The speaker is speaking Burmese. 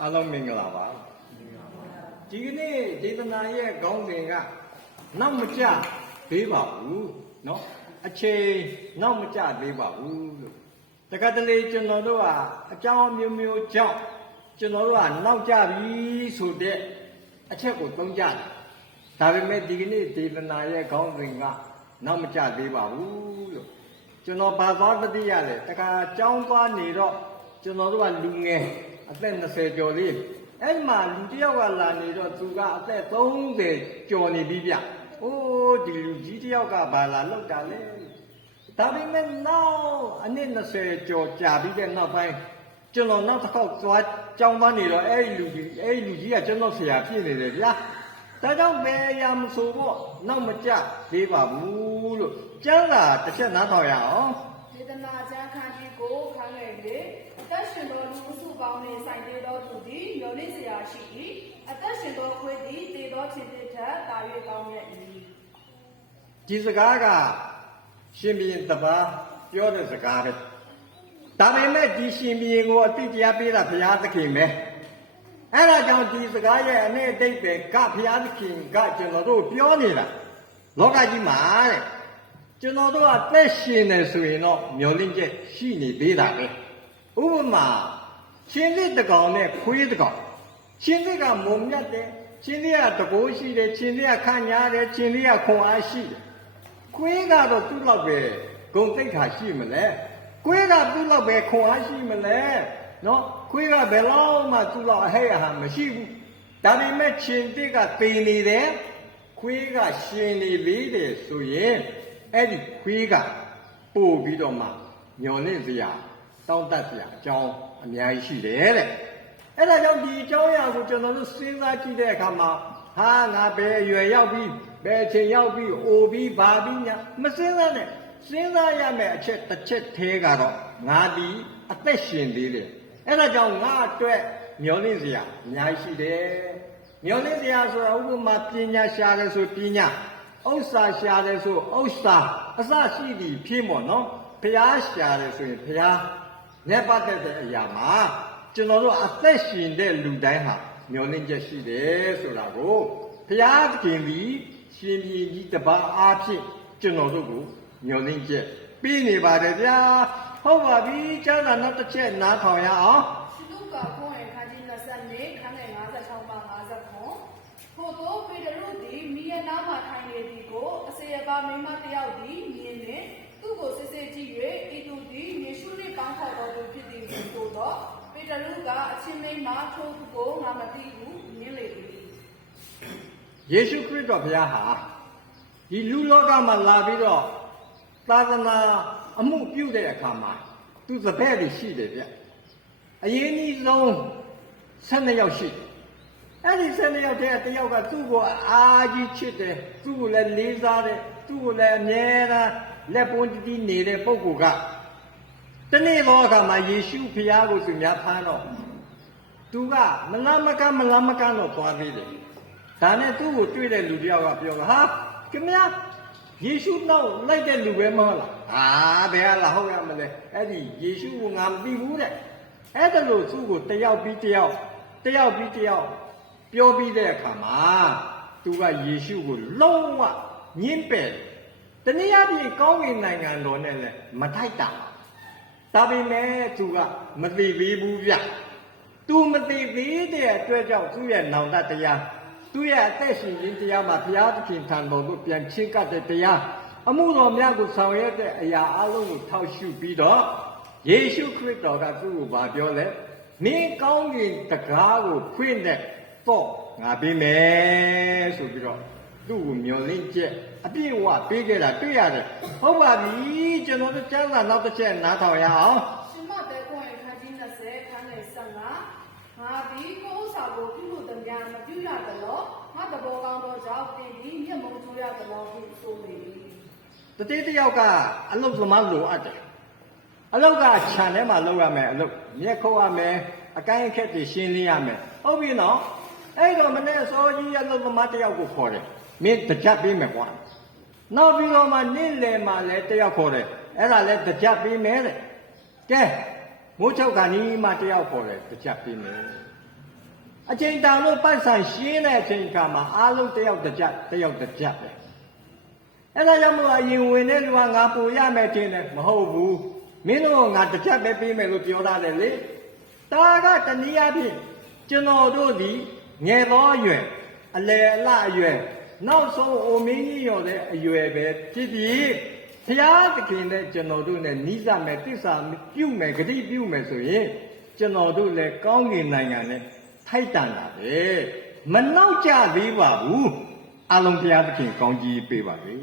အားလုံးမင်္ဂလာပါဒီကနေ့ဒေသနာရဲ့ခေါင်းစဉ်ကနောက်မကြသေးပါဘူးเนาะအချိန်နောက်မကြသေးပါဘူးလို့တခါတလေကျွန်တော်တို့ကအကြောင်းမျိုးမျိုးကြောင့်ကျွန်တော်တို့ကနောက်ကြပြီဆိုတဲ့အချက်ကိုသုံးကြတယ်ဒါပေမဲ့ဒီကနေ့ဒေသနာရဲ့ခေါင်းစဉ်ကနောက်မကြသေးပါဘူးလို့ကျွန်တော်ဘာသွားတတိရလဲတခါကြောင်းသွားနေတော့ကျွန်တော်တို့ကလူငယ် အသက်20ကျော်လေးအဲ့ဒီမှာလူတစ်ယောက်ကလာနေတော့သူကအသက်30ကျော်နေပြီဗျ။အိုးဒီလူကြီးတစ်ယောက်ကဘာလာလောက်တာလဲ။ဒါပေမဲ့နောက်အနည်း20ကျော်ကြာပြီးတဲ့နောက်ပိုင်းကျွန်တော်နောက်တစ်ခေါက်သွားကြောင်းသွားနေတော့အဲ့ဒီလူကြီးအဲ့ဒီလူကြီးကကျွန်တော်ဆရာဖြစ်နေတယ်ဗျာ။ဒါကြောင့်ဘယ်အရာမဆိုတော့နောက်မကြသေးပါဘူးလို့ကျမ်းစာတစ်ချက်နားထောင်ရအောင်ဒေသနာကျမ်းခန်းကြီးကိုခန်းငယ်၍အသက်ရှင်သောလူစု ပေါင်းနှင့်ဆိုင်သေးသောသူသည်ယောနိစရာရှိ၏အသက်ရှင်သောခွေးသည်တည်သောခြေသည့်ထက်တာ၍ကောင်းမြတ်၏ဒီစကားကရှင်ဘုရင်တပါးပြောတဲ့စကားပဲဒါပေမဲ့ဒီရှင်ဘုရင်ကိုအတိတရားပေးတာဘုရားသခင်ပဲအဲ့ဒါကြောင့်ဒီစကားရဲ့အ내အတိတ်ပဲကဘုရားသခင်ကကျွန်တော်တို့ပြောနေတာလောကကြီးမှာတဲ့ကျွန်တော်တို့အသက်ရှင်နေဆိုရင်တော့မျောလင့်ချက်ရှိနေသေးတာပဲဥပမာ ရှင်လေးတကောင်နဲ့ခွေးတကောင်ရှင်လေးကမုံမြတ်တယ်ရှင်လေးကတကိုးရှိတယ်ရှင်လေးကခန့်ညားတယ်ရှင်လေးကခွန်အားရှိတယ်ခွေးကတော့သူ့လောက်ပဲဂုံတိတ်ခါရှိမလဲခွေးကသူ့လောက်ပဲခွန်အားရှိမလဲနော်ခွေးကဘယ်လောက်မှသူ့လောက်အဟဲ့အဟာမရှိဘူးဒါပေမဲ့ရှင်တစ်ကပင်နေတယ်ခွေးကရှင်နေလေတယ်ဆိုရင်အဲ့ဒီခွေးကပို့ပြီးတော့မှညော်လင့်စရာ တောင်းတစရာအကြောင်းအများကြီးရှိတယ်တဲ့အဲ့ဒါကြောင့်ဒီအကြောင်းအရာကိုကျွန်တော်တို့စဉ်းစားကြည့်တဲ့အခါမှာဟာငါဘယ်အရွယ်ရောက်ပြီးဘယ်အချိန်ရောက်ပြီးအိုပြီးဘာပြီးညာမစဉ်းစားနဲ့စဉ်းစားရမယ့်အချက်တစ်ချက်သေးကတော့ငါဒီအသက်ရှင်သေးတယ်အဲ့ဒါကြောင့်ငါအတွက်မျောလင့်စရာအများကြီးရှိတယ်မျောလင့်စရာဆိုတာဥပမာပညာရှာတယ်ဆိုပညာဥစ္စာရှာတယ်ဆိုဥစ္စာအစရှိသည်ဖြစ်မို့နော်ဘုရားရှာတယ်ဆိုရင်ဘုရား နဲ့ပတ်သက်တဲ့အရာမှာကျွန်တော်တို့အသက်ရှင်တဲ့လူတိုင်းဟာမျောလင့်ချက်ရှိတယ်ဆိုတာကိုဘုရားသခင်သည်ရှင်ပြည်ကြီးတပါးအားဖြင့်ကျွန်တော်တို့ကိုမျောလင့်ချက်ပြီးနေပါတယ်ဗျာဟုတ်ပါပြီကျမ်းစာနောက်တစ်ချက်နားထောင်ရအောင်ရှုကခွန်ရခန်းကြီး20ခန်းငယ်56ပါ59ထို့သောပေတရုသည်မိယနာမှထိုင်နေသည်ကိုအစေရပါမိမတစ်ယောက်သည်မြင်လျင်သူ့ကိုစစ်စစ်ကြည့်၍ဤသူသည်ယေရှုနှင့်ပေါင်းဖော်တော်သူဖြစ်သည်ဟုဆို တော့ပေတရုကအချင်းမိန်းမထိုသူကိုငါမသိဘူးမြင်လေသည်ယေရှုခရစ်တော်ဘုရားဟာဒီလူလောကမှာလာပြီးတော့သာသနာအမှုပြုတဲ့အခါမှာသူသဘက်တွေရှိတယ်ဗျအရင်ကြီးဆုံး12ယောက်ရှိတယ်အဲ့ဒီ12ယောက်တည်းကတစ်ယောက်ကသူ့ကိုအားကြီးချစ်တယ်သူ့ကိုလည်းလေးစားတယ်သူ့ကိုလည်းအမြဲတမ်းလက်ပွန်းတီးတီးနေတဲ့ပုဂ္ဂိုလ်က တနေ့သောအခါမှာယေရှုဖျားကိုသူများဖမ်းတော့သူကမလမကမလမကတော့သွားသေးတယ်ဒါနဲ့သူ့ကိုတွေ့တဲ့လူတစ်ယောက်ကပြောဟာခင်ဗျာယေရှုနောက်လိုက်တဲ့လူပဲမဟုတ်လားအာဘယ်ဟာလာဟုတ်ရမလဲအဲ့ဒီယေရှုကိုငါမသိဘူးတဲ့အဲ့ဒါလို့သူ့ကိုတယောက်ပြီးတယောက်တယောက်ပြီးတယောက်ပြောပြီးတဲ့အခါမှာသူကယေရှုကိုလုံးဝညှင်းပယ်တယ်။တနည်းအားဖြင့်ကောင်းကင်နိုင်ငံတော်နဲ့လည်းမထိုက်တာ။ ဒါပေမဲ့သူကမသိသေးဘူးဗျ။ तू မသိသေးတဲ့အတွက်ကြောင့်သူ့ရဲ့နောင်တတရားသူ့ရဲ့အသက်ရှင်ခြင်းတရားမှာဘုရားသခင်ထံတော်သို့ပြန်ချင်းကပ်တဲ့တရားအမှုတော်များကိုဆောင်ရွက်တဲ့အရာအလုံးကိုထောက်ရှုပြီးတော့ယေရှုခရစ်တော်ကသူ့ကိုဗာပြောလဲမင်းကောင်းကင်တကားကိုဖွင့်တဲ့တော့ငါပေးမယ်ဆိုပြီးတော့ သူ့ကိုမျောလင့်ချက်အပြည့်အဝပေးခဲ့တာတွေ့ရတယ်ဟုတ်ပါပြီကျွန်တော်တို့ကျမ်းစာနောက်တစ်ချက်နားထောင်ရအောင်ရှင်မတဲခွန်ရခန်းကြီး20ခန်းငယ်15ငါသည်ကိုယ်ဥစ္စာကိုပြုလို့တည်းများမပြုရသလောငါတဘောကောင်းသောကြောင့်တင်သည်မျက်မှောက်ထိုးရသလောဟုဆိုလေ၏တတိတယောက်ကအလုတ်သမားလိုအပ်တယ်အလုတ်ကခြံထဲမှာလုပ်ရမယ်အလုတ်မျက်ခုတ်ရမယ်အကိုင်းအခက်တွေရှင်းလင်းရမယ်ဟုတ်ပြီနော်အဲ့တော့မနေ့စောကြီးအလုတ်သမားတယောက်ကိုခေါ်တယ် မင်းတကြပ်ပေးမယ်ကွာနောက်ပြီးတော့မှနေ့လယ်မှာလည်းတယောက်ခေါ်တယ်အဲ့ဒါလည်းတကြပ်ပေးမယ်တဲ့ကဲမိုးချုပ်ခါနီးမှတယောက်ခေါ်တယ်တကြပ်ပေးမယ်အချိန်တန်လို့ပိုက်ဆံရှင်းတဲ့အချိန်ခါမှာအားလုံးတယောက်တစ်ကြက်တယောက်တစ်ကြက်ပဲအဲ့ဒါကြောင့်မို့အရင်ဝင်တဲ့လူကငါပူရမယ်ထင်တယ်မဟုတ်ဘူးမင်းတို့ကငါတစ်ကြက်ပဲပေးမယ်လို့ပြောထားတယ်လေဒါကတနည်းအားဖြင့်ကျွန်တော်တို့ဒီငယ်သောအရွယ်အလယ်အလအရွယ် နောက်ဆုံးအိုမင်းကြီးရောတဲ့အရွယ်ပဲဖြစ်ပြီးဘုရားသခင်နဲ့ကျွန်တော်တို့နဲ့နိစ္စမဲ့တစ္ဆာပြုမယ်ဂတိပြုမယ်ဆိုရင်ကျွန်တော်တို့လည်းကောင်းကင်နိုင်ငံနဲ့ထိုက်တန်တာပဲမနောက်ကြသေးပါဘူးအလုံးဘုရားသခင်ကောင်းကြီးပေးပါလေ